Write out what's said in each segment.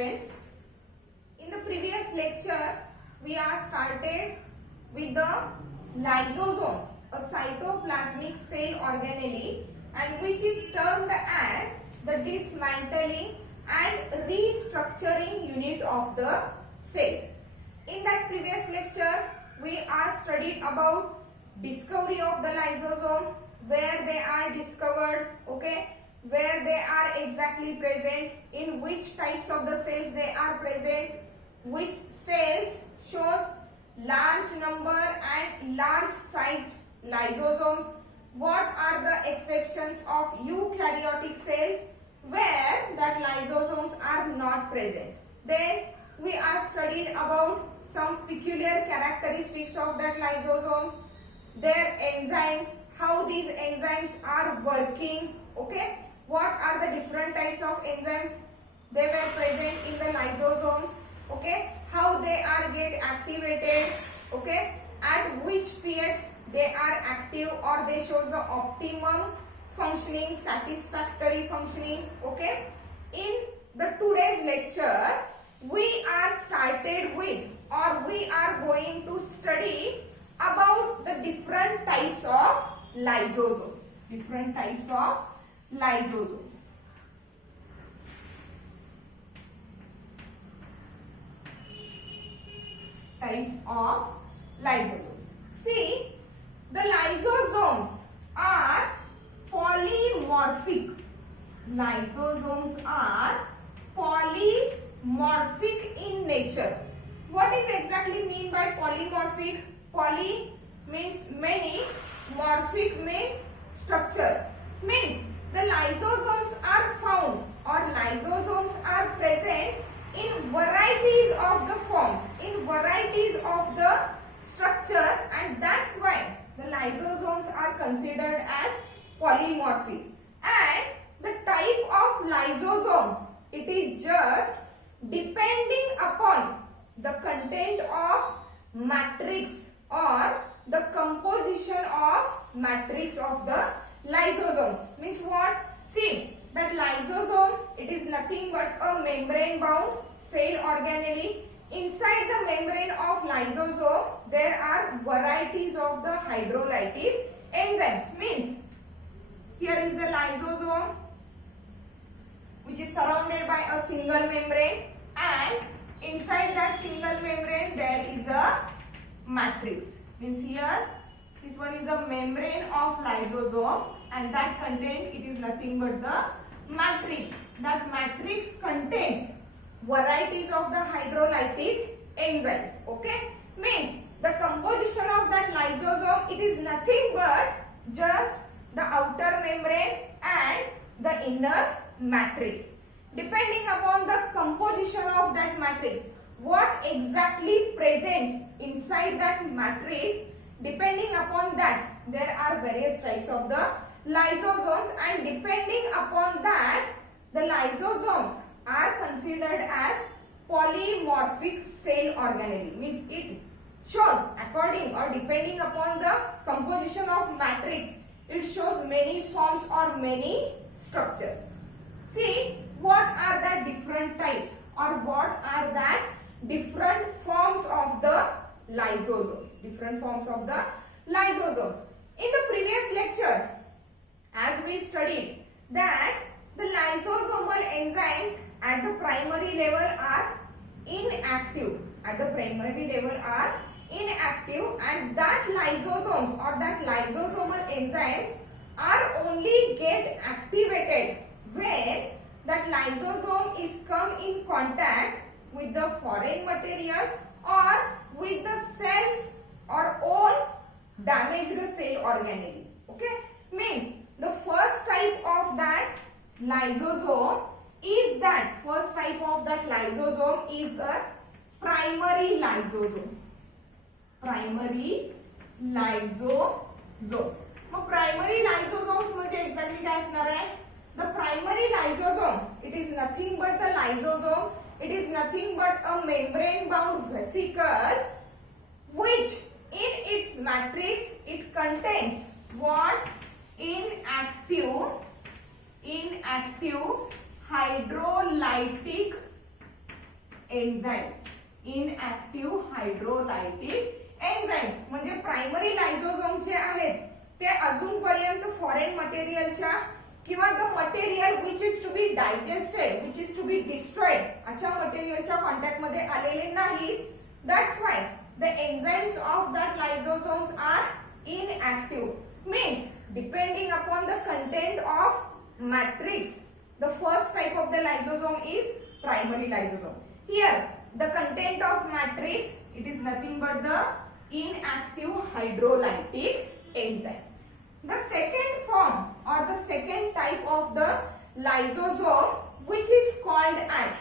students. In the previous lecture, we are started with the lysosome, a cytoplasmic cell organelle, and which is termed as the dismantling and restructuring unit of the cell. In that previous lecture, we are studied about discovery of the lysosome, where they are discovered, okay, where they are exactly present, in which types of the cells they are present, which cells shows large number and large sized lysosomes, what are the exceptions of eukaryotic cells where that lysosomes are not present. Then we are studied about some peculiar characteristics of that lysosomes, their enzymes, how these enzymes are working, okay, what are the different types of enzymes they were present in the lysosomes, okay, how they are get activated, okay, at which pH they are active or they show the optimum functioning, satisfactory functioning, okay. In the today's lecture, we are started with, or we are going to study about the different types of lysosomes. Different types of lysosomes. Types of lysosomes. See, the lysosomes are polymorphic. Lysosomes are polymorphic in nature. What is exactly mean by polymorphic? Poly means many, morphic means structures. Means the lysosomes are found or lysosomes are present in varieties of the forms, in varieties of the structures, and that's why the lysosomes are considered as polymorphic. And the type of lysosome, it is just depending upon the content of matrix or the composition of matrix of the lysosome. Means what? See, that lysosome, it is nothing but a membrane bound cell organelle. Inside the membrane of lysosome, there are varieties of the hydrolytic enzymes. Means here is the lysosome, which is surrounded by a single membrane, and inside that single membrane there is a matrix. Means here this one is a membrane of lysosome, and that content, it is nothing but the matrix. That matrix contains varieties of the hydrolytic enzymes, okay. Means the composition of that lysosome, it is nothing but just the outer membrane and the inner matrix. Depending upon the composition of that matrix, what exactly present inside that matrix, depending upon that, there are various types of the lysosomes, and depending upon that, the lysosomes are considered as polymorphic cell organelle. Means it shows according or depending upon the composition of matrix, it shows many forms or many structures. See, what are the different types or what are the different forms of the lysosomes? Different forms of the lysosomes. In the previous lecture, as we studied that the lysosomal enzymes at the primary level are inactive. At the primary level are inactive, and that lysosomes or that lysosomal enzymes are only get activated when that lysosome is come in contact with the foreign material or with the self or own damaged cell organelle, okay. Means the first type of that lysosome is that, first type of that lysosome is a primary lysosome. Primary lysosome. Mug primary लायझोझोम्स म्हणजे exactly काय असणार आहे? The primary lysosome, it is nothing but the lysosome. It is nothing but a membrane bound vesicle which in its matrix it contains what? Inactive hydrolytic enzymes. Inactive hydrolytic enzymes म्हणजे primary lysosome जे आहेत ते अजूनपर्यंत foreign मटेरियलच्या किंवा the material which is to be digested, which is to be destroyed अशा मटेरियलच्या contact मध्ये आलेले नाहीत. That's why the enzymes of that lysosomes are inactive. Means depending upon the content of matrix, the first type of the lysosome is primary lysosome. Here the content of matrix, it is nothing but the inactive hydrolytic enzyme. The second form or the second type of the lysosome which is called as,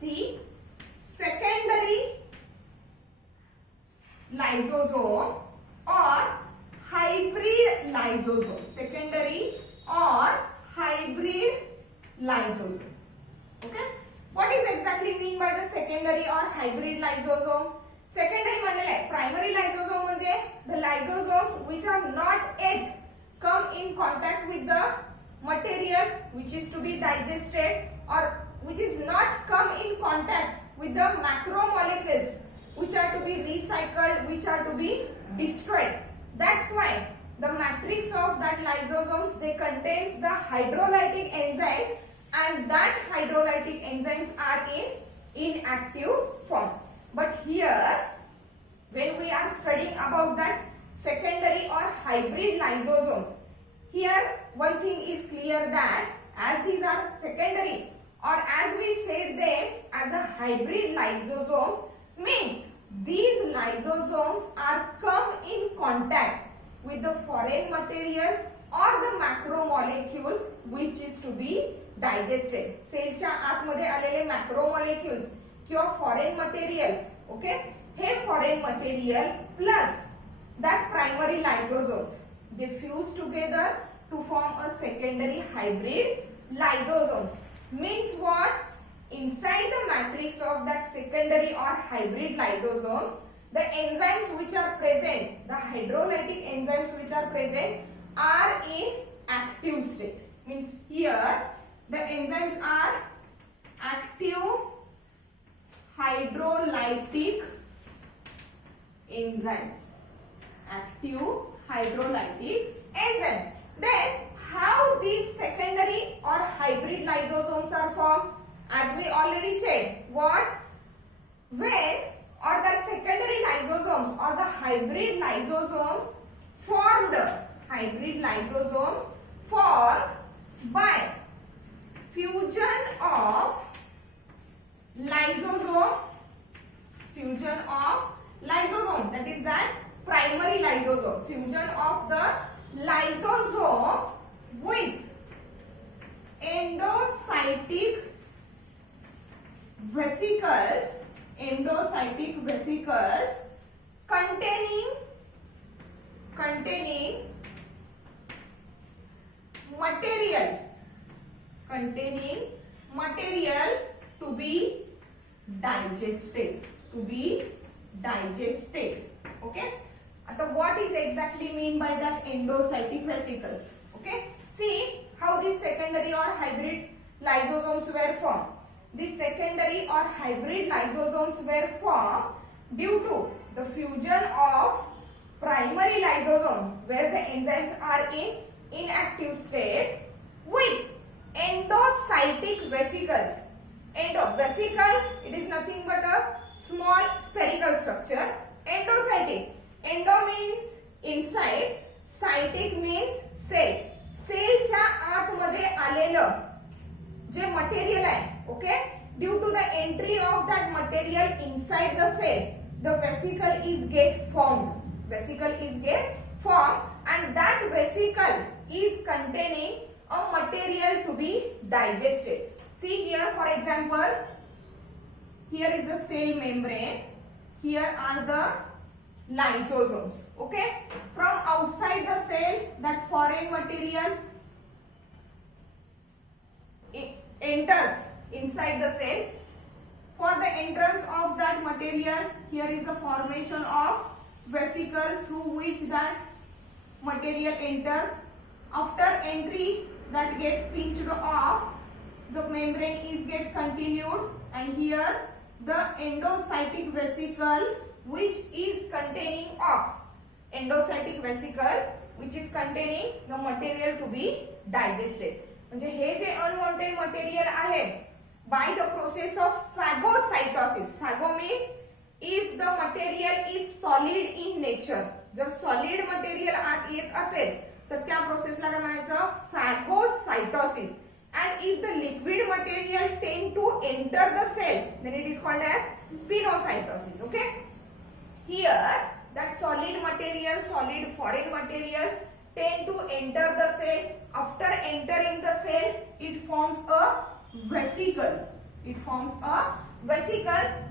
see, secondary lysosome or hybrid lysosome. Secondary or hybrid lysosome. Okay, what is exactly mean by the secondary or hybrid lysosome? Secondary म्हणजे primary lysosome म्हणजे the lysosomes which are not yet come in contact with the material which is to be digested or which is not come in contact with the macromolecules which are to be recycled, which are to be destroyed. That's why the matrix of that lysosomes, they contains the hydrolytic enzymes and that hydrolytic enzymes are in inactive form. But here when we are studying about that secondary or hybrid lysosomes, here one thing is clear that as these are secondary or as we said them as a hybrid lysosomes, means these lysosomes are come in contact with the foreign material or the macromolecules which is to be digested. सेलच्या आतमध्ये आलेले macromolecules किंवा foreign materials, okay, hey foreign material plus that primary lysosomes, they fuse together to form a secondary hybrid lysosomes. Means what? Inside the matrix of that secondary or hybrid lysosomes, the enzymes which are present, the hydrolytic enzymes which are present are in active state. Means here the enzymes are active hydrolytic enzymes. Active hydrolytic enzymes. Then how these secondary or hybrid lysosomes are formed? As we already said, what? When or the secondary lysosomes or the hybrid lysosomes formed, hybrid lysosomes formed by fusion of lysosome, that is that primary lysosome, fusion of the lysosome with endocytic vesicles, containing material to be digested. Okay, so what is exactly mean by that endocytic vesicles? Okay, see how these secondary or hybrid lysosomes were formed. The secondary or hybrid lysosomes were formed due to the fusion of primary lysosome where the enzymes are in inactive state with endocytic vesicles. Vesicle, it is nothing but a small spherical structure. Endocytic, endo means inside, cytic means cell. सेलच्या आतमध्ये आलेलं जे material आहे, okay, due to the entry of that material inside the cell, the vesicle is get formed. And that vesicle is containing a material to be digested. See here, for example, here is the cell membrane, here are the lysosomes. Okay, from outside the cell, that foreign material enters inside the cell. For the entrance of that material, here is the formation of vesicle through which that material enters. After entry, that get pinched off the membrane is get continued, and here the endocytic vesicle which is containing of the material to be digested. म्हणजे हे जे unwanted material आहे by the process of phagocytosis. Phago means if the material is solid in nature. जर solid material आत येत असेल तर त्या प्रोसेसला काय म्हणायचं? Phagocytosis. And if the liquid material tend to enter the cell, then it is called as pinocytosis. Okay? Here, that solid material, solid foreign material tend to enter the cell. After entering the cell, it forms a vesicle.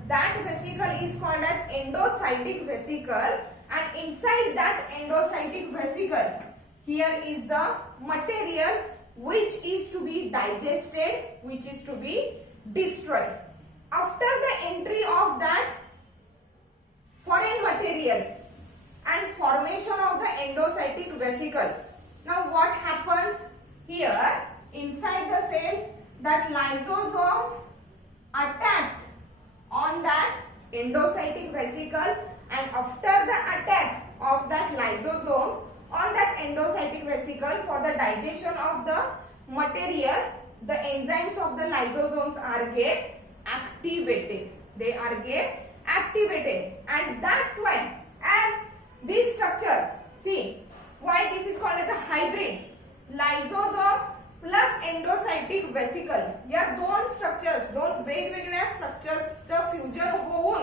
That vesicle is called as endocytic vesicle, and inside that endocytic vesicle, here is the material which is to be digested, which is to be destroyed. After the entry of that foreign material and formation of the endocytic vesicle, now what happens here? Inside the cell, that lysosomes attack on that endocytic vesicle, and after the attack of that lysosomes on that endocytic vesicle for the digestion of the material, the enzymes of the lysosomes are get activated. They are get activated, and that's why as this structure, see why this is called as a hybrid lysosome plus endocytic vesicle. या दोन structures, दोन वेगवेगळ्या स्ट्रक्चर्सचं fusion होऊन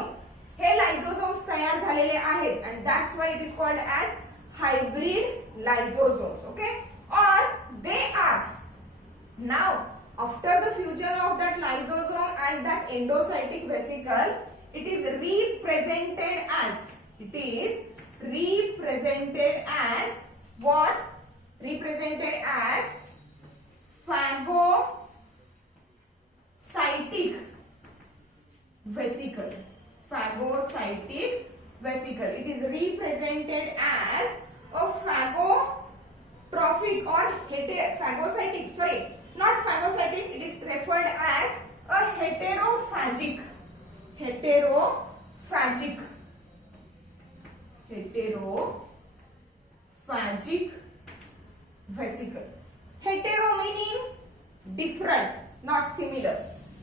हे लायझोसोम्स तयार झालेले आहेत, and that's why it is called as hybrid lysosomes. Okay, or they are now after the fusion of that lysosome and that endocytic vesicle, it is represented as what? Represented as phagocytic vesicle. It is represented as a phagotrophic or phagocytic. Sorry, not phagocytic. It is referred as a heterophagic vesicle. Hetero meaning different, not similar.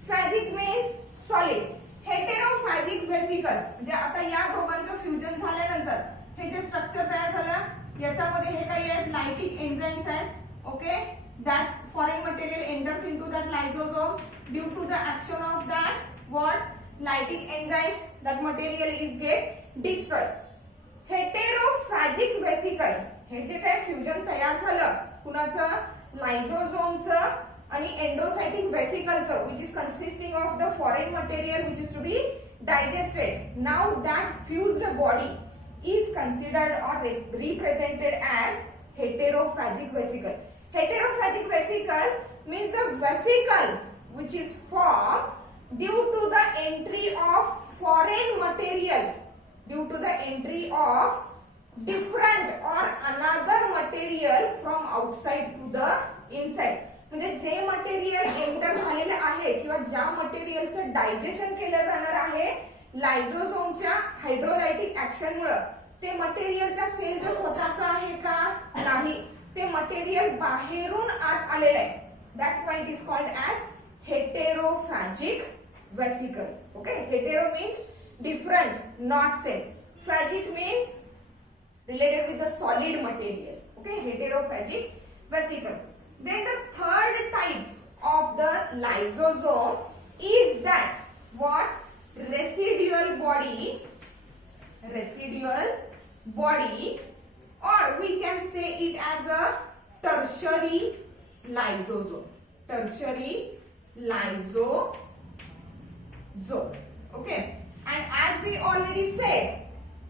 Phagic means solid. Heterophagic vesicle म्हणजे आता या दोघांचं fusion झाल्यानंतर हे जे structure तयार झालं याच्यामध्ये हे काही आहेत लायटिक एन्झाइम्स आहेत. Okay, that foreign material enters into that lysosome. Due to the action of that lytic enzymes, that material is get destroyed. Heterophagic vesicle हे जे काय फ्युजन तयार झालं कुणाचं? लायझोसोमचं आणि एंडोसाइटिक व्हेसिकलचं, which is consisting of the foreign material which is to be digested. Now that fused body is considered or represented as heterophagic vesicle. Heterophagic vesicle means the vesicle which is formed due to the entry of foreign material, due to the entry of different or another material from outside to the inside. म्हणजे जे material enter झालेले आहे किंवा ज्या मटेरियलचं digestion केलं जाणार आहे लायझोसोमच्या हायड्रोलायटिक action मुळे, ते material त्या सेलचं स्वतःचं आहे का? नाही, ते मटेरियल बाहेरून आत आलेलं आहे. That's why it is called as heterophagic vesicle. Okay, hetero means different, not same. Phagic means related with the solid material. Okay, heterophagic vesicle. Then the third type of the lysosome is that what? Residual body, or we can say it as a tertiary lysosome. Okay, and as we already said,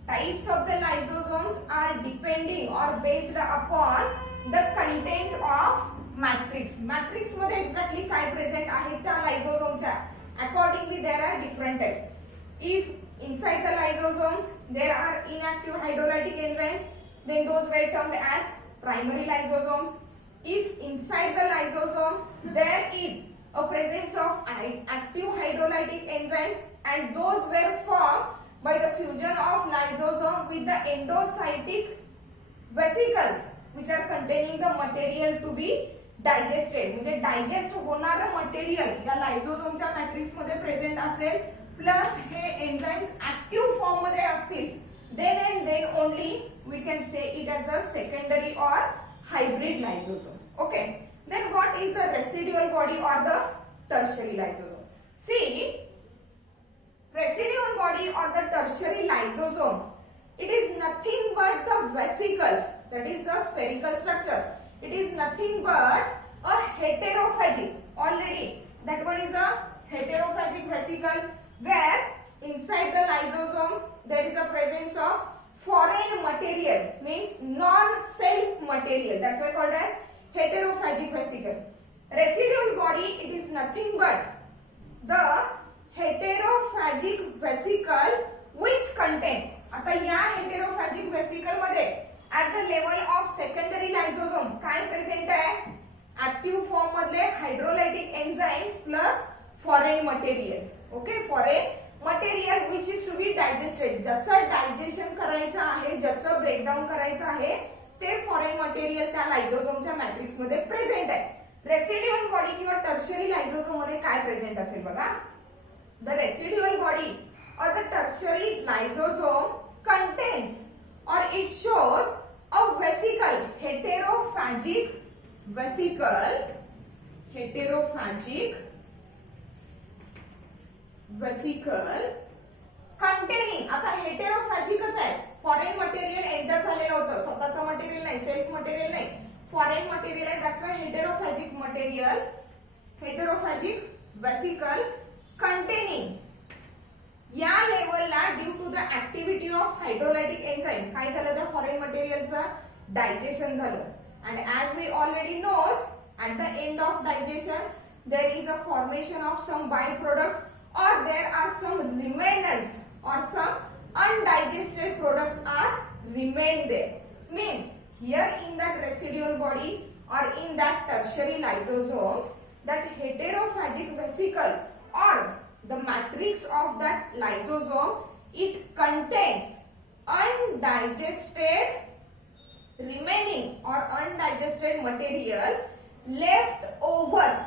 types of the lysosomes are depending or based upon the content of matrix. Matrix मध्ये exactly काय present आहे त्या लायझोसोमच्या, accordingly there are different types. If inside the lysosomes there are inactive hydrolytic enzymes, then those were termed as primary lysosomes. If inside the lysosome there is a presence of active hydrolytic enzymes, and those were formed by the fusion of lysosome with the endocytic vesicles which are containing the material to be digested. म्हणजे digest होणारं material या लायझोझोमच्या matrix मध्ये present असेल, plus हे enzymes active form मध्ये असतील, then and then only we can say it as a secondary or hybrid lysosome. Okay, then what is the residual body or the tertiary lysosome? See, residual body or the tertiary lysosome, it is nothing but the vesicle, that is the spherical structure. It is nothing but a heterophagic, already that one is a heterophagic vesicle where inside the lysosome there is a presence of foreign material, means non-self material, that's why called as heterophagic vesicle. Residual body, it is nothing but the heterophagic vesicle which contains, आता या heterophagic vesicle मध्ये at the level of secondary lysosome काय present आहे, active form मधले hydrolytic enzymes plus foreign material. Okay, foreign material which is to be digested, ज्याचं digestion करायचं आहे, ज्याचं ब्रेकडाऊन करायचं आहे, ते फॉरेन मटेरियल त्या लायझोझोमच्या मॅट्रिक्स मध्ये प्रेझेंट आहे. रेसिड्युअल बॉडी किंवा टर्शरी लायझोझोम मध्ये काय प्रेझेंट असेल बघा, the residual body or the tertiary lysosome contains or it shows a vesicle, heterophagic vesicle, heterophagic vesicle containing, आता हेटेरोफॅजिकच आहे, फॉरेन मटेरियल एंटर झालेलं होतं, स्वतःचं मटेरियल नाही, सेल्फ मटेरियल नाही, फॉरेन मटेरियल आहे, that's why heterophagic material, heterophagic vesicle containing. या लेवलला due to the activity of hydrolytic enzyme काय झालं, त्या फॉरेन मटेरियलचं डायजेशन झालं. And as we already knows, at the end of digestion there is a formation of some byproducts or there are some remainers or some undigested products are remain there. Means here in that residual body or in that tertiary lysosomes, that heterophagic vesicle or the matrix of that lysosome, it contains undigested remaining or undigested material left over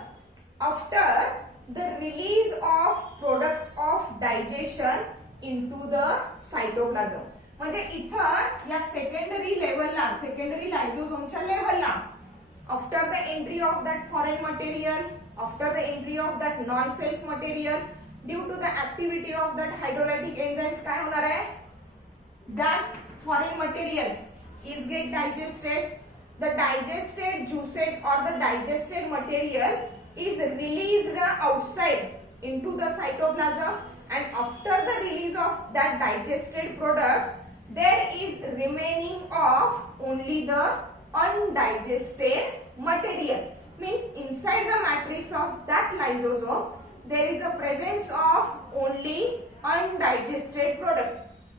after the release of products of digestion into the cytoplasm. म्हणजे इथं या secondary लेवलला, secondary लायझोझोमच्या लेवलला, after the entry of that foreign material, after the entry of that non self material, due to the activity of that hydrolytic enzymes काय होणार आहे, that foreign material is get digested, the digested juices or the digested material is released outside into the cytoplasm, and after the release of that digested products there is remaining of only the undigested material. Means inside the matrix of that lysosome there is a presence of only undigested product,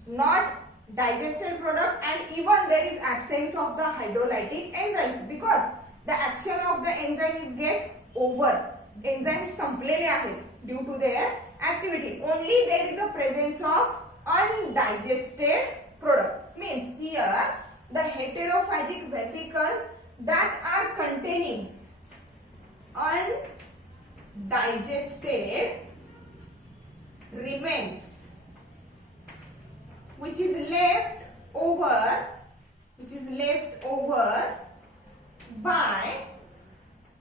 not digested product, and even there is absence of the hydrolytic enzymes because the action of the enzyme is get over. Enzymes संपलेले आहेत due to their activity. Only there is a presence of undigested product. Means here the heterophagic vesicles that are containing undigested remains, which is left over by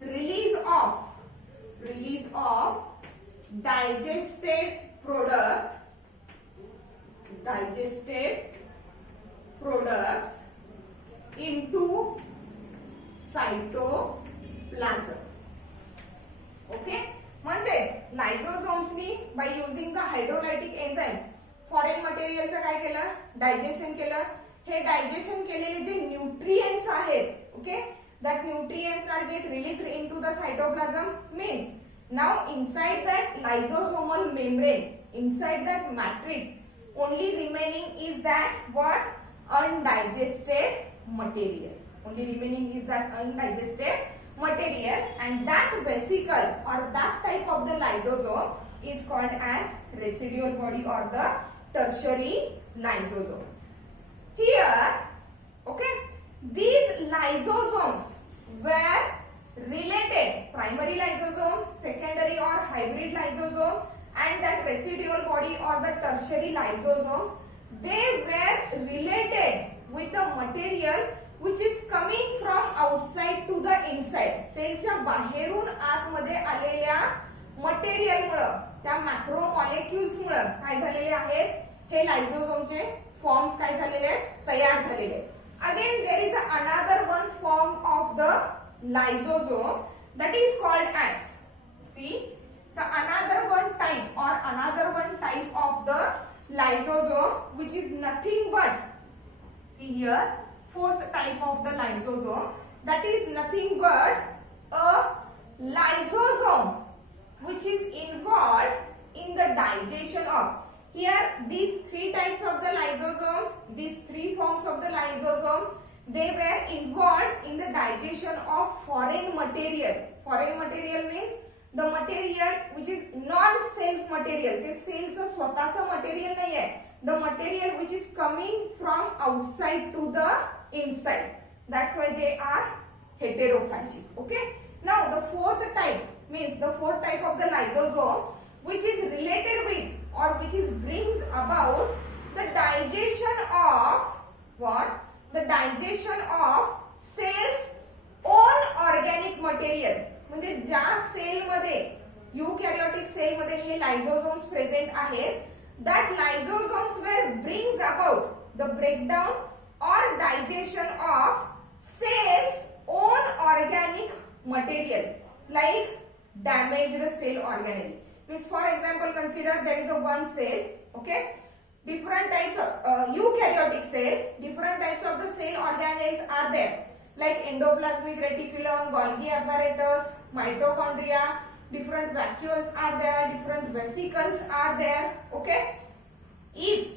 release of digested products into cytoplasm. Okay, म्हणजेच लायझोझोम्सनी by using the hydrolytic enzymes foreign मटेरियलचं काय केलं, digestion केलं. हे digestion केलेले जे nutrients आहेत, okay, that nutrients are get released into the cytoplasm. Means now inside that lysosomal membrane, inside that matrix, only remaining is that what, undigested material. Only remaining is that undigested material, and that vesicle or that type of the lysosome is called as residual body or the tertiary lysosome. Here, okay, these lysosomes were related, primary lysosome, secondary or hybrid lysosome, and that residual body or the tertiary lysosomes, they were related with the material which is coming from outside to the inside. सेलच्या बाहेरून आतमध्ये आलेल्या material मुळे, त्या macro molecules मुळे काय झालेले आहेत, हे लायझोसोमचे forms काय झालेले आहेत, तयार झालेले आहेत. Again there is another one form of the lysosome that is called as, see, the another one type or another one type of the lysosome which is nothing but, see here, fourth type of the lysosome, that is nothing but a lysosome which is involved in the digestion of. Here these three types of the lysosomes, these three forms of the lysosomes, they were involved in the digestion of foreign material. Foreign material means the material which is non-self material. ते सेलचं स्वतःचं material नाही आहे. The material which is coming from outside to the inside. That's why they are heterophagic. Okay. Now the fourth type means the fourth type of the lysosome which is related with or which is brings about the digestion of what? The digestion of cells own organic material. म्हणजे ज्या cell मध्ये, यूकॅरियोटिक cell मध्ये हे लायझोसोम्स present आहेत, that lysosomes were brings about the breakdown or digestion of cells own organic material like damaged cell organelle. Means for example, consider there is a one cell, okay, different types of eukaryotic cell, different types of the cell organelles are there like endoplasmic reticulum, Golgi apparatus, mitochondria, different vacuoles are there, different vesicles are there. Okay, if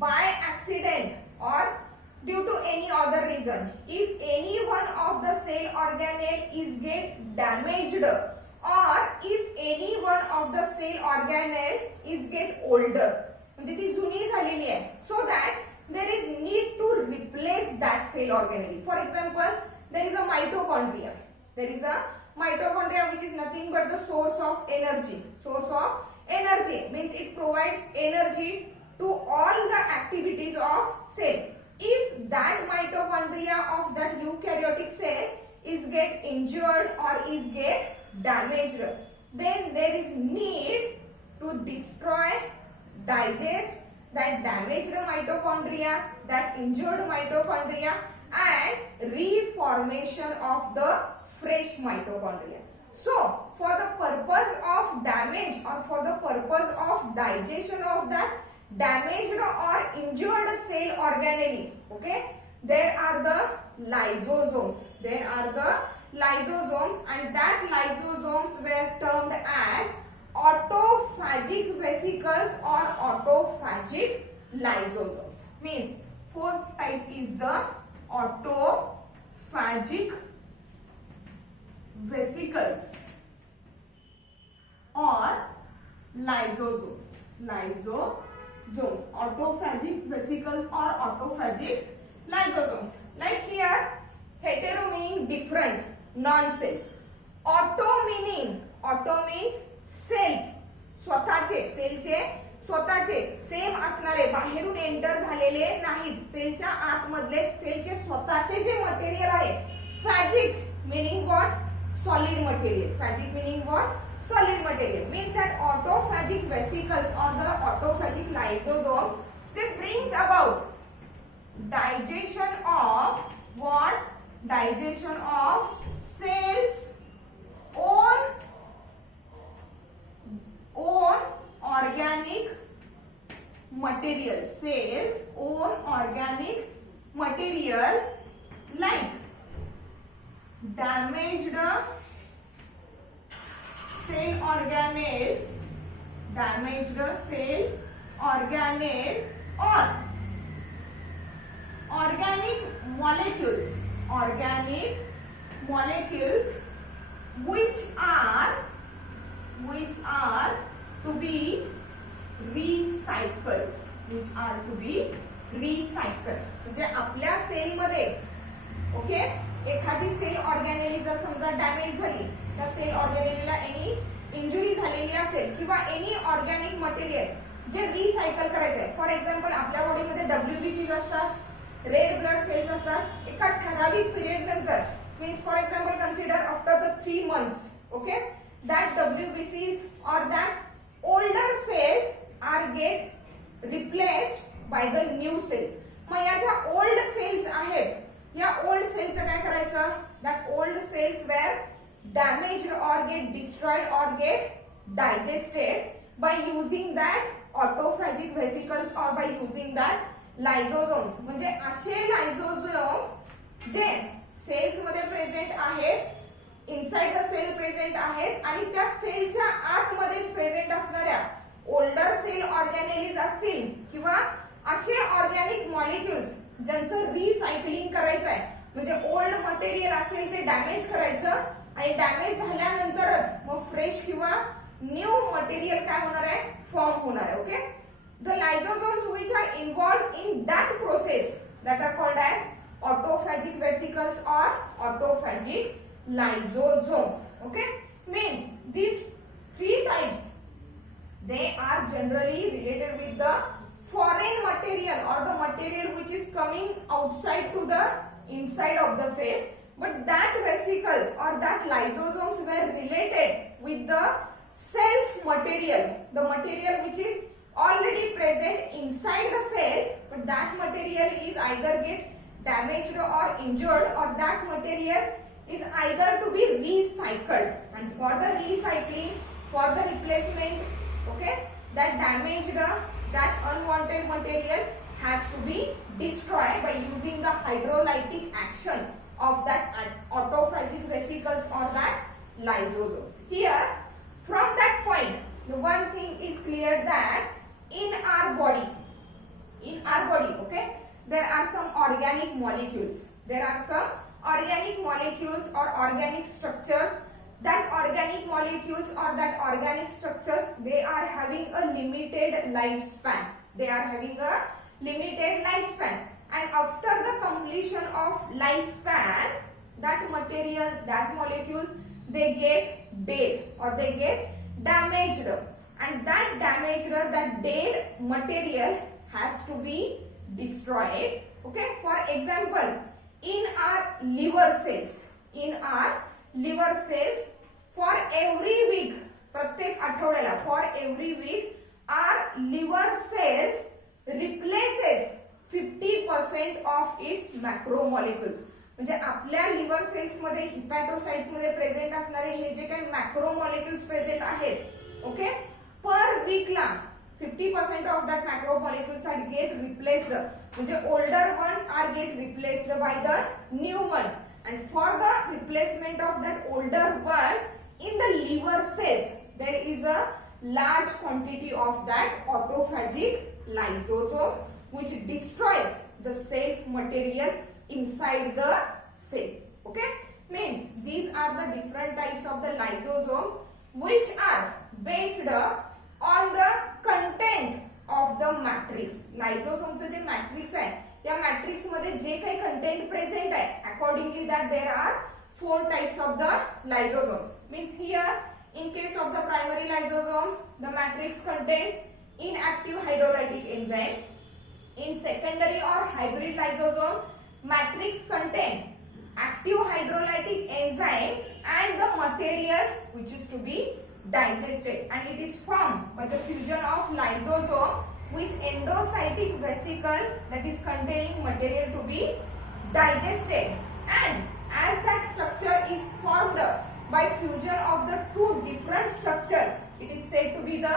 by accident or due to any other reason, if any one of the cell organelle is get damaged or if any one of the cell organelle is get older, म्हणजे ती जुनी झालेली आहे, so that there is need to replace that cell organelle. For example, there is a mitochondria. There is a mitochondria which is nothing but the source of energy. Source of energy means it provides energy to all the activities of cell. If that mitochondria of that eukaryotic cell is get injured or is get damaged, then there is need to destroy, digest that damaged mitochondria, that injured mitochondria, and reformation of the fresh mitochondria. So, for the purpose of damage or for the purpose of digestion of that damaged or injured cell organelle, okay, there are the lysosomes. There are the lysosomes, and that lysosomes were termed as autophagic vesicles or autophagic lysosomes. Means fourth type is the autophagic vesicles or lysosomes. Lysosomes, autophagic vesicles or autophagic lysosomes. Like here, hetero meaning different, non-self. Auto means self, स्वतःचे, सेलचे स्वतःचे same असणारे, बाहेरून enter झालेले नाहीत, सेलच्या आतमधले सेलचे स्वतःचे जे material आहे. फॅजिक meaning what? Solid material. Phagic meaning what? Solid material. Means that autophagic vesicles or the autophagic lysosomes, they brings about digestion of what? Digestion of cells own organic material. Cells own organic material like damaged cell organelle, or organic molecules which are to be recycled, म्हणजे आपल्या cell मध्ये okay एखादी cell ऑर्गॅनिली जर समजा damage झाली, त्या cell ऑर्गॅनिलीला any injury झालेली असेल किंवा एनी ऑर्गॅनिक मटेरियल जे रिसायकल करायचंय, फॉर एक्झाम्पल आपल्या बॉडीमध्ये WBCs असतात, रेड ब्लड सेल्स असतात, एका ठराविक पिरियड नंतर means for example consider after the 3 months okay that WBCs or that older cells are get replaced by the new cells. मग या ज्या ओल्ड सेल्स आहेत, या ओल्ड सेल्सचं काय करायचं, that old cells were damaged or get destroyed or get digested by using that autophagic vesicles or by using that lysosomes. म्हणजे असे lysosomes जे sales मध्ये present आहेत, इनसाइड द सेल प्रेझेंट आहेत आणि त्या सेलच्या आतमध्येच प्रेझेंट असणाऱ्या ओल्डर सेल ऑर्गॅनेलिज असतील किंवा असे ऑर्गॅनिक मॉलिक्युल्स ज्यांचं रिसायकलिंग करायचं आहे, म्हणजे ओल्ड मटेरियल असेल ते डॅमेज करायचं आणि डॅमेज झाल्यानंतरच मग फ्रेश किंवा न्यू मटेरियल काय होणार आहे, फॉर्म होणार आहे. Okay the lysosomes which are involved in that process that are called as autophagic vesicles or autophagic lysosomes. Okay, means these 3 types they are generally related with the foreign material or the material which is coming outside to the inside of the cell, but that vesicles or that lysosomes were related with the self material, the material which is already present inside the cell, but that material is either get damaged or injured or that material is either to be recycled, and for the recycling, for the replacement, okay, that damaged, that unwanted material has to be destroyed by using the hydrolytic action of that autophagic vesicles or that lysosomes. Here from that point the one thing is clear that in our body, okay, there are some organic molecules, or organic structures. That organic molecules or that organic structures, they are having a limited lifespan, and after the completion of lifespan, that material, that molecules, they get dead or they get damaged, and that damaged, that dead material has to be destroyed. Okay, for example, in our liver cells, for every week, प्रत्येक आठवड्याला, for every week our liver cells replaces 50% of its macromolecules. म्हणजे आपल्या liver sales मध्ये, हिपॅटोसाइट्स मध्ये present असणारे हे जे काही मॅक्रोमॉलिक्युल्स present आहेत, okay, पर वीकला 50% of that macromolecules are get replaced, म्हणजे older ones are get replaced by the new ones, and for the replacement of that older ones in the liver cells there is a large quantity of that autophagic lysosomes which destroys the self material inside the cell. Okay, means these are the different types of the lysosomes which are based on the content of the matrix. लायझोसोमचं जे matrix आहे, या matrix मध्ये जे काही content present आहे, accordingly that there are 4 types of the lysosomes. Means here in case of the primary lysosomes, the matrix contains inactive hydrolytic enzyme. In secondary or hybrid lysosome, matrix contain active hydrolytic enzymes and the material which is to be digested, and it is formed by the fusion of lysosome with endocytic vesicle that is containing material to be digested, and as that structure is formed by fusion of the 2 different structures, it is said to be the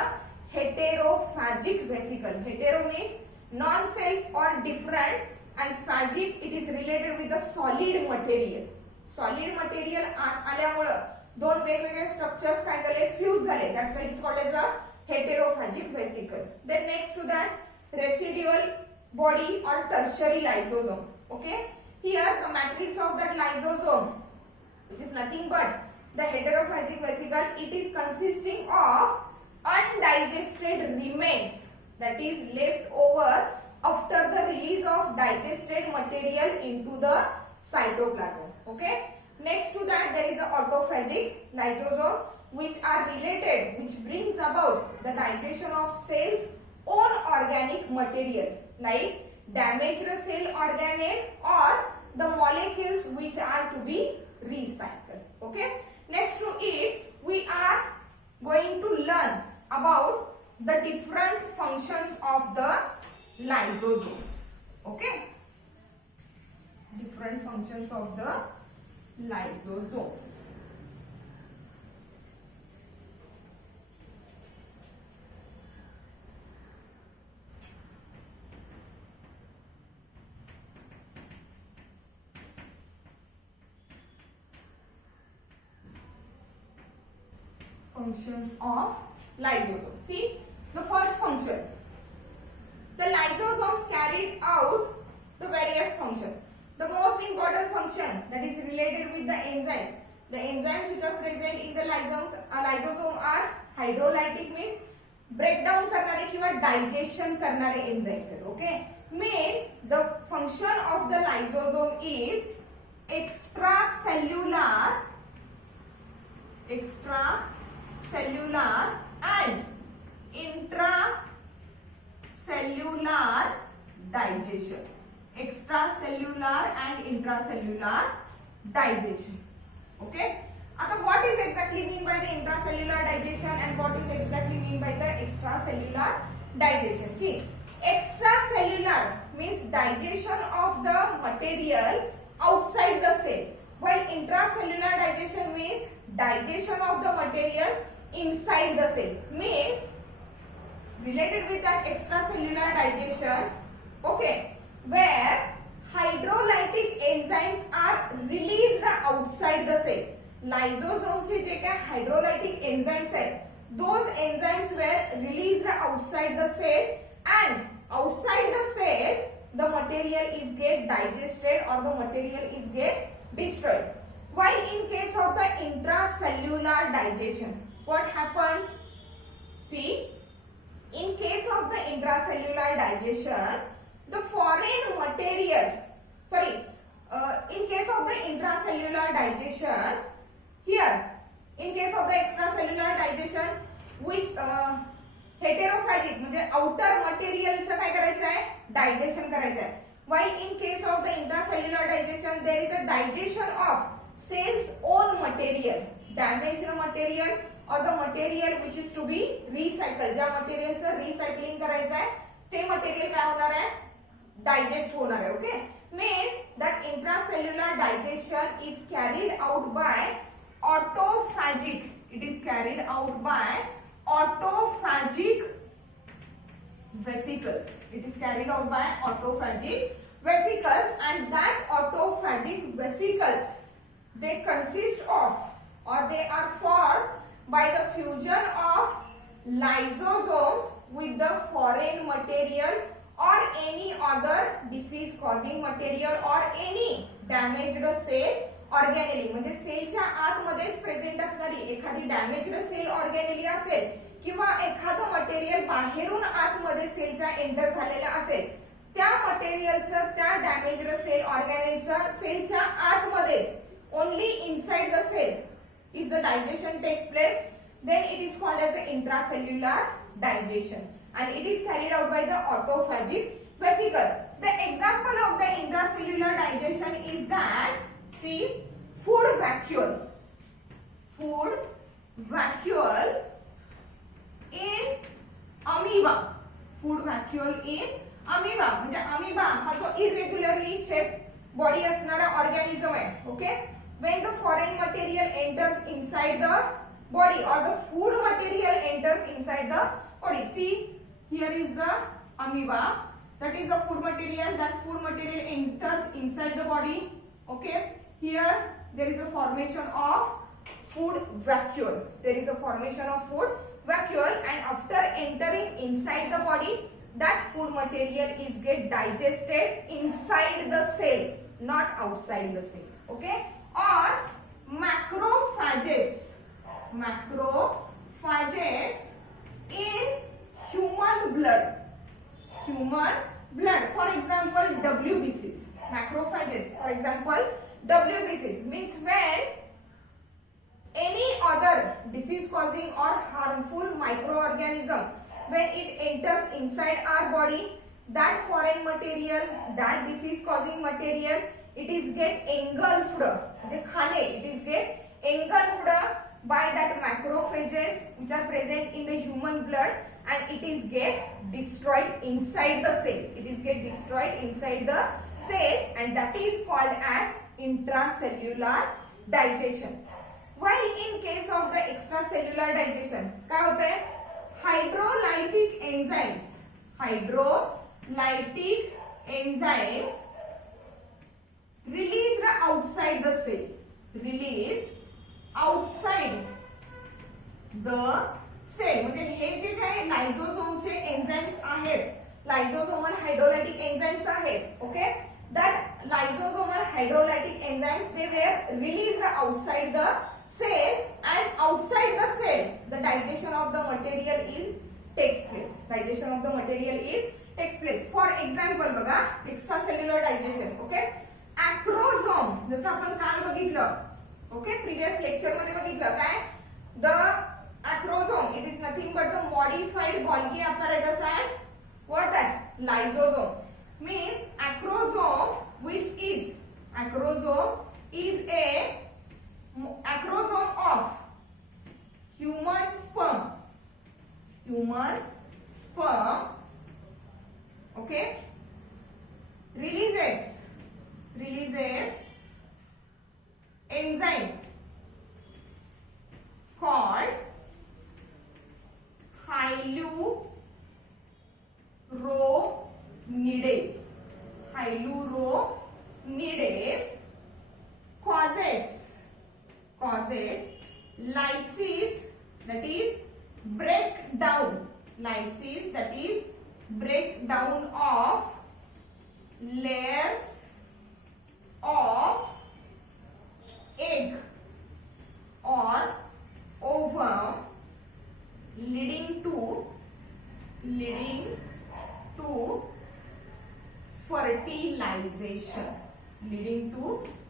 heterophagic vesicle. Hetero means non-self or different, and phagic it is related with the solid material. Solid material आल्यामुळे 2 वेगवेगळे structures काय झाले, fuse झाले, that's why it is called as a heterophagic vesicle. Then next to that residual body or tertiary lysosome. Okay, here the matrix of that lysosome which is nothing but the heterophagic vesicle, it is consisting of undigested remains, that is left over after the release of digested material into the cytoplasm. Okay. Next to that, there is a autophagic lysosome, which are related, which brings about the digestion of cells' own organic material like damaged cell organelle or the molecules which are to be recycled. Okay. Next to it, we are going to learn about the different functions of the lysosomes. Okay. Different functions of the lysosomes. Functions of lysosomes. See, the first function. The lysosomes carried out the various functions. The most important function that is related with the enzymes. The enzymes which are present in the lysosome are hydrolytic, means breakdown करणारे किंवा digestion करणारे enzymes आहेत. Okay, means the function of the lysosome is extracellular and intracellular digestion. Extracellular and intracellular digestion. Okay. Now, what is exactly mean by the intracellular digestion and what is exactly mean by the extracellular digestion? See, extracellular means digestion of the material outside the cell, while intracellular digestion means digestion of the material inside the cell. Means related with that extracellular digestion, okay, where hydrolytic enzymes are released outside the cell. Lysosome चे जे काय hydrolytic enzymes आहेत, those enzymes were released outside the cell, and outside the cell the material is get digested or the material is get destroyed. While in case of the intracellular digestion, what happens? See, in case of the intracellular digestion, the foreign material, in case of the intracellular digestion, here, in case of the extracellular digestion, which heterophagic म्हणजे outer material चं काय करायचं आहे? Digestion करायचं आहे. While in case of the intracellular digestion, there is a digestion of cell's own material, damaged material or the material which is to be recycled. ज्या material चं recycling करायचं आहे, ते material काय होणार आहे? Digest होणार आहे. Okay? Means that intracellular digestion is carried out by autophagic. It is carried out by autophagic vesicles. It is carried out by autophagic vesicles, and that autophagic vesicles, they consist of or they are formed by the fusion of lysosomes with the foreign material or any other disease causing material or any damaged cell ऑर्गॅनेली. म्हणजे सेलच्या आतमध्येच present असणारी एखादी damaged cell ऑर्गॅनेली असेल किंवा एखादं material बाहेरून आतमध्ये सेलच्या एंटर झालेलं असेल, त्या मटेरियलचं त्या डॅमेज्ड सेल ऑर्गॅनेलचं सेलच्या आतमध्येच only inside the cell if the digestion takes place, then it is called as the intracellular digestion, and it is carried out by the autophagic vesicle. The example of the intracellular digestion is that, see, food vacuole in amoeba. Food vacuole in amoeba म्हणजे amoeba हा जो irregularly shaped body असणारा organism आहे. Okay, when the foreign material enters inside the body or the food material enters inside the body. See, here is the amoeba, that is the food material. That food material enters inside the body. Okay, here there is a formation of food vacuole. There is a formation of food vacuole, and after entering inside the body, that food material is get digested inside the cell, not outside the cell. Okay, or macrophages in human blood. For example, WBCs. Macrophages, for example, WBCs means when any other disease causing or harmful microorganism, when it enters inside our body, that foreign material, that disease causing material, it is get engulfed, it is get engulfed by that macrophages which are present in the human blood, and it is get destroyed inside the cell. And that is called as intracellular digestion. While in case of the extracellular digestion, क्या होता है? Hydrolytic enzymes released outside the cell. म्हणजे हे जे काय लायझोझोमचे enzymes आहेत, लायझोझोमल हायड्रोलायटिक enzymes आहेत, okay, that lysosomal hydrolytic enzymes, they were released outside the cell, and outside the cell the digestion of the material takes place. For example बघा, extracellular digestion, okay, acrosome, जसं आपण काल बघितलं, okay, previous lecture मध्ये बघितलं काय, the acrosome, it is nothing but the modified Golgi apparatus and what that lysosome. Means acrosome is a acrosome of human sperm, okay, releases enzyme called hyaluronidase causes lysis, that is breakdown of layers of egg or ovum, leading to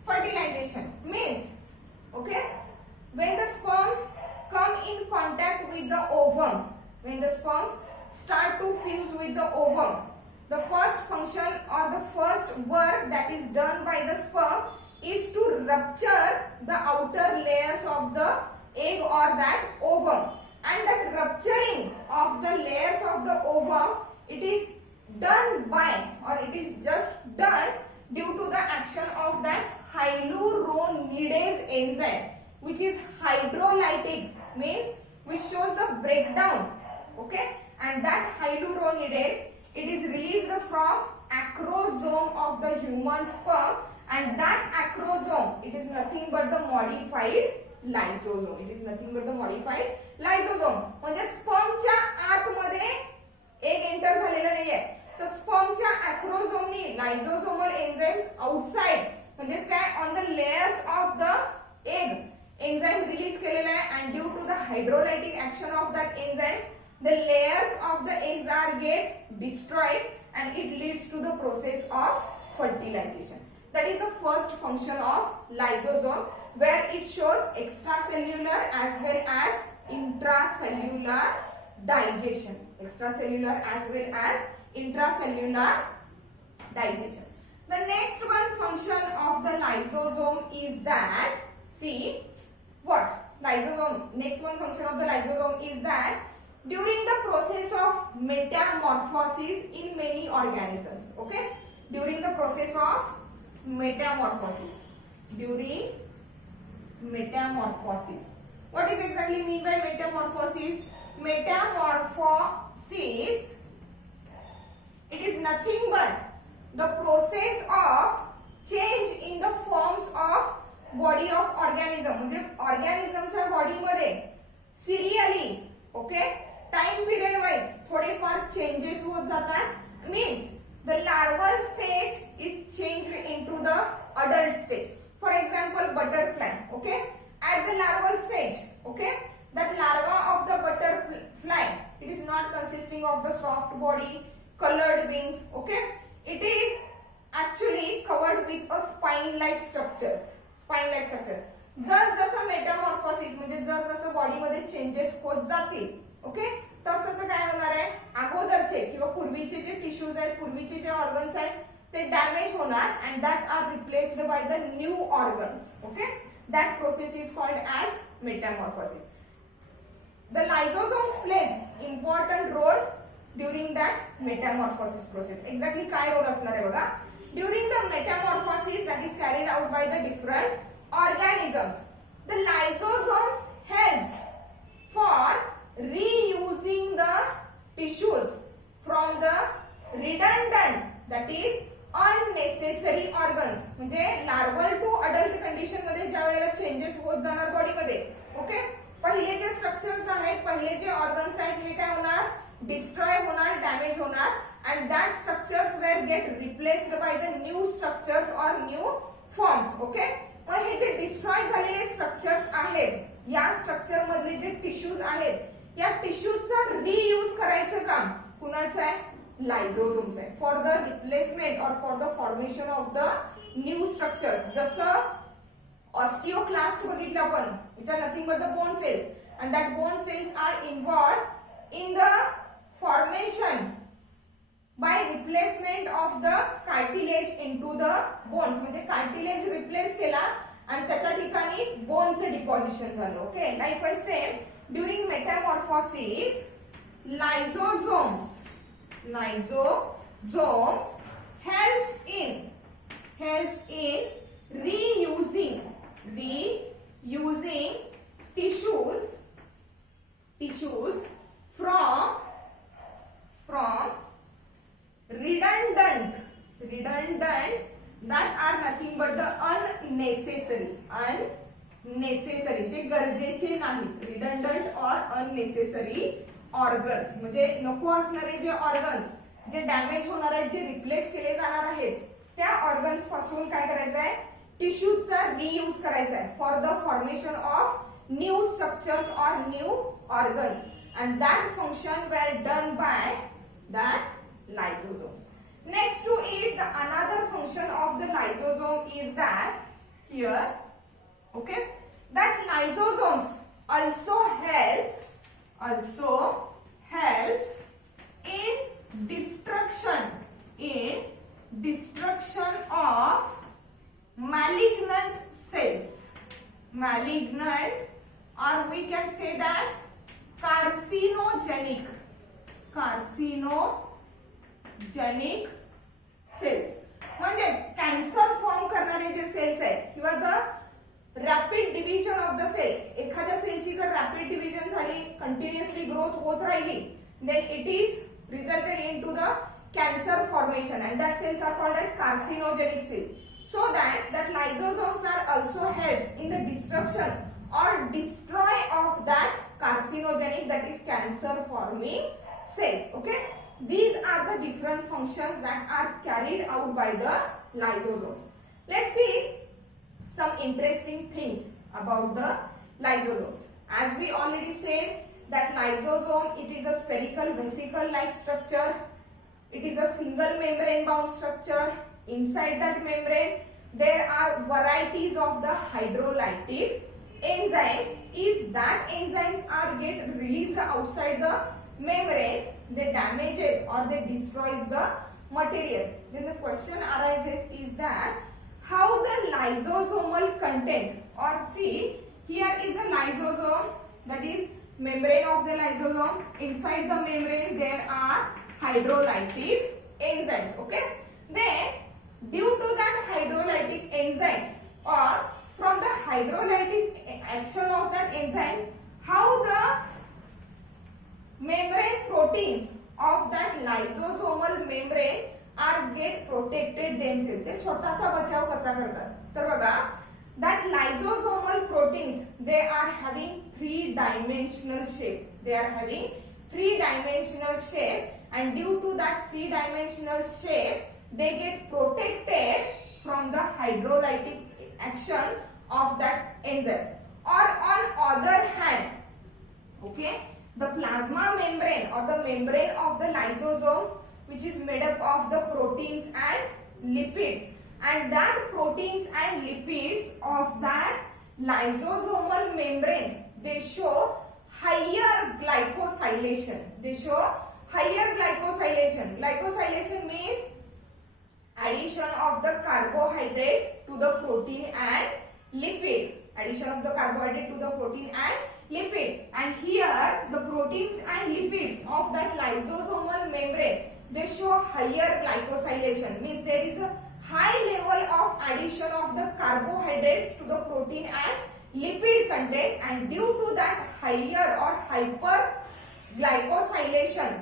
fertilization. Means, okay, when the sperms come in contact with the ovum, when the sperms start to fuse with the ovum, the first function or the first work that is done by the sperm is to rupture the outer layers of the egg or that ovum, and that rupturing of the layers of the ovum, it is done by, or it is just done due to the action of that hyaluronidase enzyme, which is hydrolytic, means which shows the breakdown, okay, and that hyaluronidase, it is released from acrosome of the human sperm, and that acrosome, it is nothing but the modified lysosome. म्हणजे स्पर्मच्या आतमध्ये egg enter झालेला नाहीये, तर स्पर्मच्या acrosome lysosomal enzymes outside, म्हणजे काय, on the layers of the egg enzyme release केलेला आहे, and due to the hydrolytic action of that enzymes, the layers of the eggs are get destroyed, and it leads to the process of fertilization. That is the first function of lysosome, where it shows extracellular as well as intracellular digestion. The next one function of the lysosome is that, see what lysosome, next one function of the lysosome is that during the process of metamorphosis in many organisms, okay, during the process of metamorphosis, what is exactly mean by metamorphosis? Metamorphosis, it is nothing but the process of change in the forms of body of organism, म्हणजे ऑर्गॅनिझमच्या body मध्ये serially, okay, time period wise थोडेफार changes होत जातात. Means the larval stage is changed into the adult stage. For example butterfly, okay, Okay, that larva of the butterfly, it is not consisting of the soft body, colored wings. Okay, it is actually covered with a spine-like structures. Spine-like structure. जसं Metamorphosis म्हणजे जसं body मध्ये changes होत जातील, okay, तसं काय होणार आहे, अगोदरचे किंवा पूर्वीचे जे टिश्यूज आहेत, पूर्वीचे जे ऑर्गन्स आहेत ते डॅमेज होणार and that are replaced by the new organs. Okay, that process is called as metamorphosis. The lysosomes plays important role during that metamorphosis process. Exactly काय रोल असणार आहे बघा. During the metamorphosis that is carried out by the different organisms, the lysosomes helps for reusing the tissues from the redundant, that is unnecessary organs. म्हणजे larval to adult condition मध्ये ज्या वेळेला changes होत जाणार body मध्ये, okay, पहिले जे structures आहेत, पहिले जे ऑर्गन्स आहेत हे काय होणार, डिस्ट्रॉय होणार, डॅमेज होणार and that structures were get replaced by the new structures or new forms. Okay, मग हे जे डिस्ट्रॉय झालेले स्ट्रक्चर्स आहेत, या स्ट्रक्चर मधले जे टिश्यूज आहेत, या टिश्यूजचा रियूज करायचं काम कुणाचं आहे, लायझोझोमचं आहे, फॉर द रिप्लेसमेंट और for the formation of the new structures. जसं ऑस्टिओक्लास्ट बघितलं आपण, which are nothing but the bone cells, and that bone cells are involved in the formation by replacement of the cartilage into the bones. म्हणजे cartilage replace केला आणि त्याच्या ठिकाणी बोनचे deposition झालं. Okay, like I said, during Metamorphosis lysosomes helps in reusing tissues from redundant that are nothing but the unnecessary जे गरजेचे नाही, redundant or unnecessary organs. म्हणजे नको असणारे जे ऑर्गन्स, जे डॅमेज होणार आहेत, जे रिप्लेस केले जाणार आहेत, त्या ऑर्गन्स पासून काय करायचं आहे, टिश्यूजचा रियूज करायचा आहे for the formation of new structures or new organs and that function were done by that lysosomes. Next to it, the another function of the lysosome is that here, okay, that lysosomes also helps in destruction of malignant cells, or we can say that carcinogenic cells. म्हणजेच cancer form करणारे जे cells आहेत किंवा the rapid division of the cell, एखाद्या सेलची जर rapid division झाली, continuously growth होत राहिली, then it is resulted into the cancer formation and that cells are called as carcinogenic cells. So that lysosomes are also helps in the destruction or destroy of that carcinogenic, that is cancer forming cells. Okay, these are the different functions that are carried out by the lysosomes. Let's see some interesting things about the lysosomes. As we already said that lysosome, it is a spherical vesicle like structure. It is a single membrane bound structure. Inside that membrane there are varieties of the hydrolytic enzymes. If that enzymes are get released outside the membrane, they damages or they destroys the material. Then the question arises is that how the lysosomal content, or see here is a lysosome, that is membrane of the lysosome. Inside the membrane there are hydrolytic enzymes. Okay, then due to that hydrolytic enzymes or from the hydrolytic action of that enzyme, how the membrane proteins of that lysosomal membrane are get protected themselves. ते स्वतःचा बचाव कसा करतात, तर बघा, that lysosomal proteins, they are having three-dimensional shape. They are having three-dimensional shape, and due to that three-dimensional shape, they get protected from the hydrolytic action of that enzymes. or on other hand, okay, the plasma membrane or the membrane of the lysosome, which is made up of the proteins and lipids, and that proteins and lipids of that lysosomal membrane, they show higher glycosylation. They show higher glycosylation. Glycosylation means addition of the carbohydrate to the protein and lipid. Addition of the carbohydrate to the protein and lipid. And here the proteins and lipids of that lysosomal membrane, they show higher glycosylation. Means there is a high level of addition of the carbohydrates to the protein and lipid content, and due to that higher or hyper glycosylation,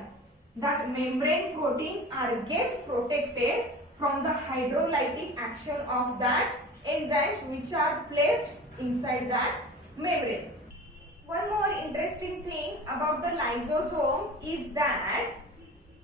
that membrane proteins are get protected from the hydrolytic action of that enzymes which are placed inside that membrane. One more interesting thing about the lysosome is that,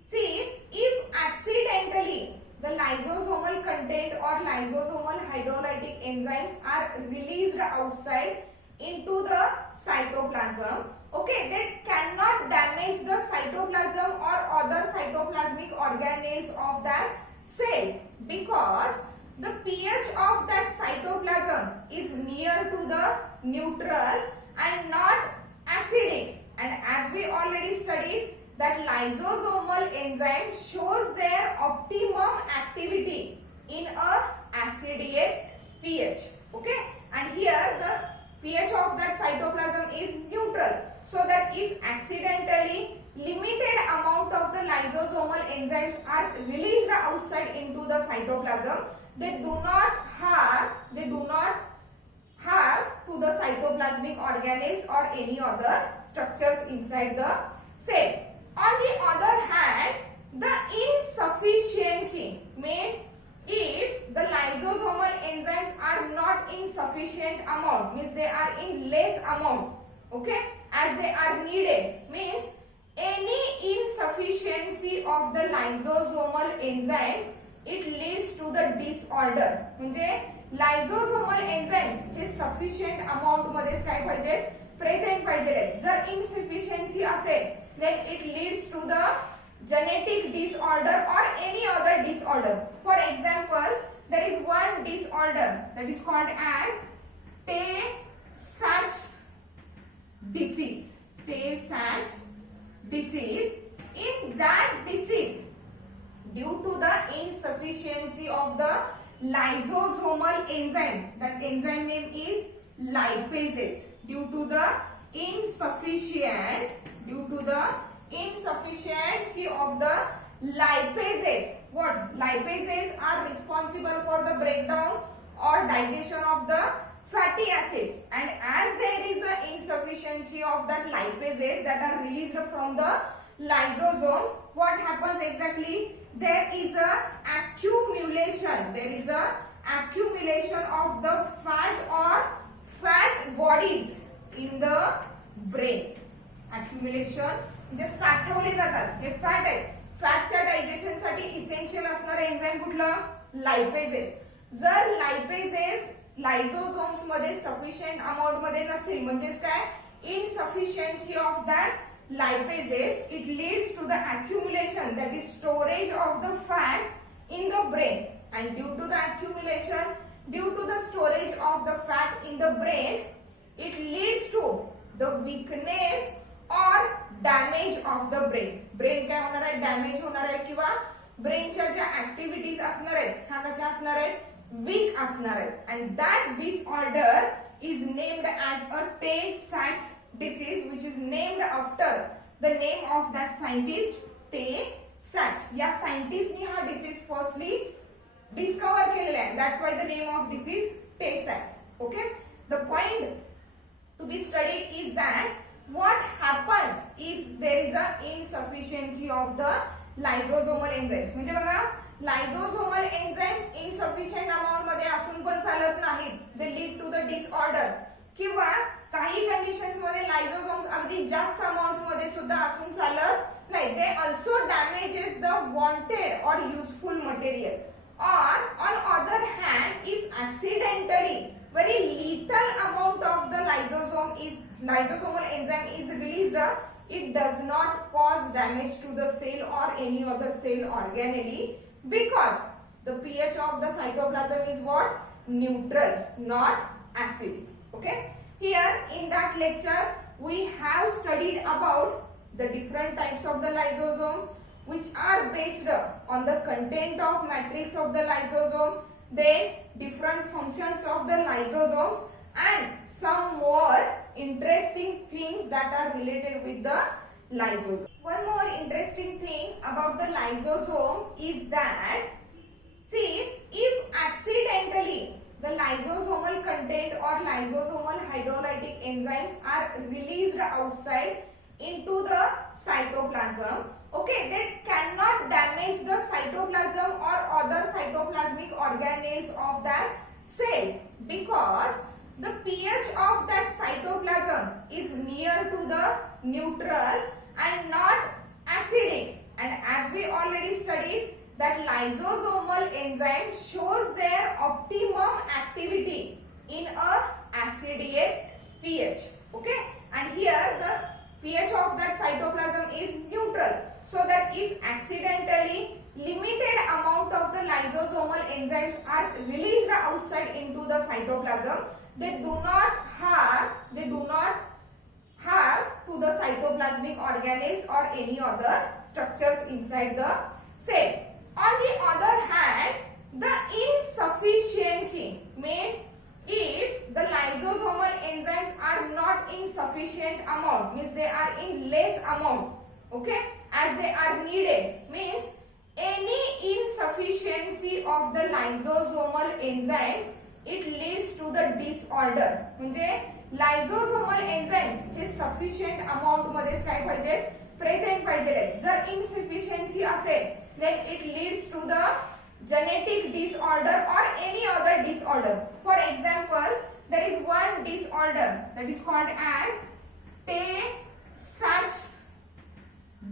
see, if accidentally the lysosomal content or lysosomal hydrolytic enzymes are released outside into the cytoplasm, okay, that cannot damage the cytoplasm or other cytoplasmic organelles of that cell, because the pH of that cytoplasm is near to the neutral and not acidic. And as we already studied, that lysosomal enzyme shows their optimum activity in a acidic pH, okay, and here the pH of that cytoplasm is neutral, so that if accidentally limited amount of the lysosomal enzymes are released outside into the cytoplasm, they do not harm to the cytoplasmic organelles or any other structures inside the cell. On the other hand, the insufficiency means if the lysosomal enzymes are not in sufficient amount, means they are in less amount, okay, as they are needed, means any insufficiency of the lysosomal enzymes, it leads to the disorder. म्हणजे lysosomal enzymes हे sufficient amount मध्ये काय पाहिजे, present पाहिजे. जर insufficiency असेल, then it leads to the genetic disorder or any other disorder. For example, there is one disorder that is called as Tay-Sachs disease. Tay-Sachs disease. In that disease, due to the insufficiency of the lysosomal enzyme, that enzyme name is lipases. Due to the insufficiency of the lipases. What? Lipases are responsible for the breakdown or digestion of the fatty acids, and as there is an insufficiency of that lipases that are released from the lysosomes, what happens exactly? There is a accumulation. There is a accumulation of the fat or fat bodies in the brain. Accumulation म्हणजे साठवले जातात जे fat आहेत, फॅटच्या digestion साठी essential असणारे enzyme कुठलं? Lipases. जर lipases लायझोसोम्स मध्ये sufficient amount मध्ये नसतील, म्हणजेच काय, insufficiency of that lipases, it leads to the accumulation, that is storage of the fats in the brain, and due to the accumulation, due to the storage of the fat in the brain, it leads to the weakness or damage of the brain. Brain काय होणार आहे? Damage होणार आहे, किंवा ब्रेनच्या ज्या activities असणार आहेत ह्या कशा असणार आहेत? वीक असणार आहेत. and that disorder is named as a Tay-Sachs disease, which is named after the name of that scientist Tay-Sachs. या सायंटिस्टनी हा डिसीज फर्स्टली डिस्कवर केलेला आहे. that's why the name of disease Tay-Sachs. Okay, the point to be studied is that what happens if there is a insufficiency of the lysosomal enzymes. म्हणजे बघा, lysosomal enzymes insufficient amount मध्ये असून पण चालत नाहीत, they lead to the disorders, किंवा काही conditions मध्ये लायझोसोम्स अगदी जास्त अमाउंट्स मध्ये सुद्धा असून चालत नाही, they also damages the wanted or useful material. Or on other hand, if accidentally very little amount of the lysosomal enzyme is released, it does not cause damage to the cell or any other cell organelle, because the pH of the cytoplasm is what? Neutral, not acidic. Okay. Here in that lecture we have studied about the different types of the lysosomes, which are based on the content of matrix of the lysosome, then different functions of the lysosomes, and some more interesting things that are related with the lysosome. One more interesting thing about the lysosome is that, see, if accidentally the lysosomal content or lysosomal hydrolytic enzymes are released outside into the cytoplasm, okay, that cannot damage the cytoplasm or other cytoplasmic organelles of that cell, because the pH of that cytoplasm is near to the neutral and not acidic. And as we already studied, that lysosomal enzyme shows their optimum activity in a acidic pH. Okay, and here the pH of that cytoplasm is neutral, so that if accidentally limited amount of the lysosomal enzymes are released outside into the cytoplasm, they do not harm to the cytoplasmic organelles or any other structures inside the cell. On the other hand, the insufficiency means if the lysosomal enzymes are not in sufficient amount, means they are in less amount, okay, as they are needed, means any insufficiency of the lysosomal enzymes, it leads to the disorder. म्हणजे lysosomal enzymes हे sufficient amount मध्ये काय पाहिजे, present पाहिजे. जर insufficiency असेल, then it leads to the genetic disorder or any other disorder. For example, there is one disorder that is called as Tay-Sachs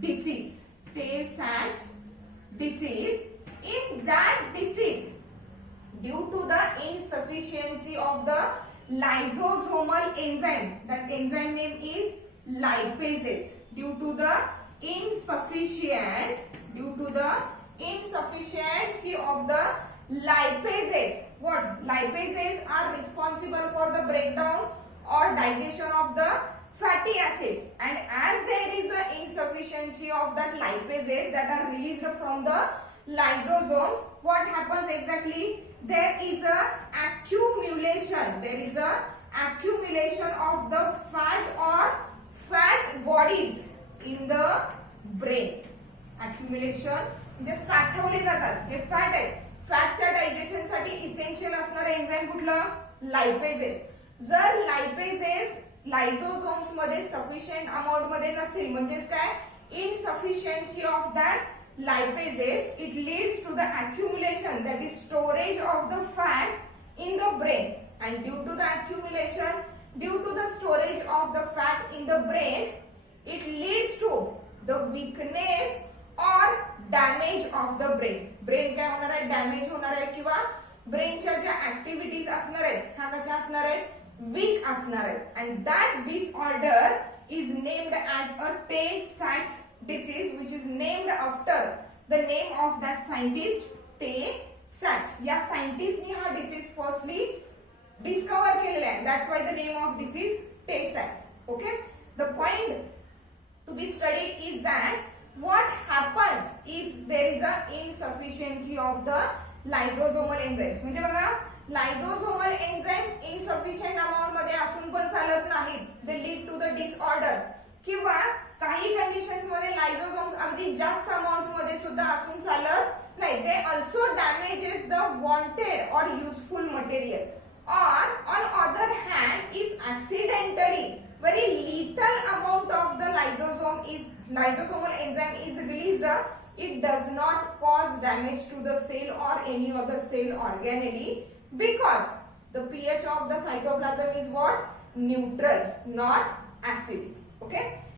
disease. Tay-Sachs disease. In that disease, due to the insufficiency of the lysosomal enzyme, that enzyme name is lipases. Due to the insufficiency of the lipases, what? Lipases are responsible for the breakdown or digestion of the fatty acids, and as there is an insufficiency of that lipases that are released from the lysosomes, what happens exactly? There is a accumulation. Of the fat or fat bodies in the brain. Accumulation म्हणजे साठवले जातात जे fat आहेत, फॅटच्या digestion साठी essential असणारे enzyme कुठलं? Lipases. जर lipases लायझोसोम्स मध्ये sufficient amount मध्ये नसतील, म्हणजेच काय, insufficiency of that lipases, it leads to the accumulation, that is storage of the fats in the brain, and due to the storage of the fat in the brain, it leads to the weakness or damage of the brain. Brain काय होणार आहे? Damage होणार आहे, किंवा ब्रेनच्या ज्या activities असणार आहेत ह्या कशा असणार आहेत? वीक असणार आहेत. and that disorder is named as a Tay-Sachs disease, which is named after the name of that scientist Tay-Sachs. या सायंटिस्टनी हा डिसीज फर्स्टली डिस्कवर केलेला आहे. that's why the name of disease Tay-Sachs. Okay, the point to be studied is that what happens if there is a insufficiency of the lysosomal enzymes. म्हणजे बघा, lysosomal enzymes insufficient amount मध्ये असून पण चालत नाहीत, they lead to the disorders, किंवा काही conditions मध्ये लायझोसोम्स अगदी जास्त अमाउंट्स मध्ये सुद्धा असून चालत नाही, they also damages the wanted or useful material. Or on other hand, if accidentally very little amount of the lysosomal enzyme is released, it does not cause damage to the cell or any other cell organelle, because the pH of the cytoplasm is what? Neutral, not acidic. Okay.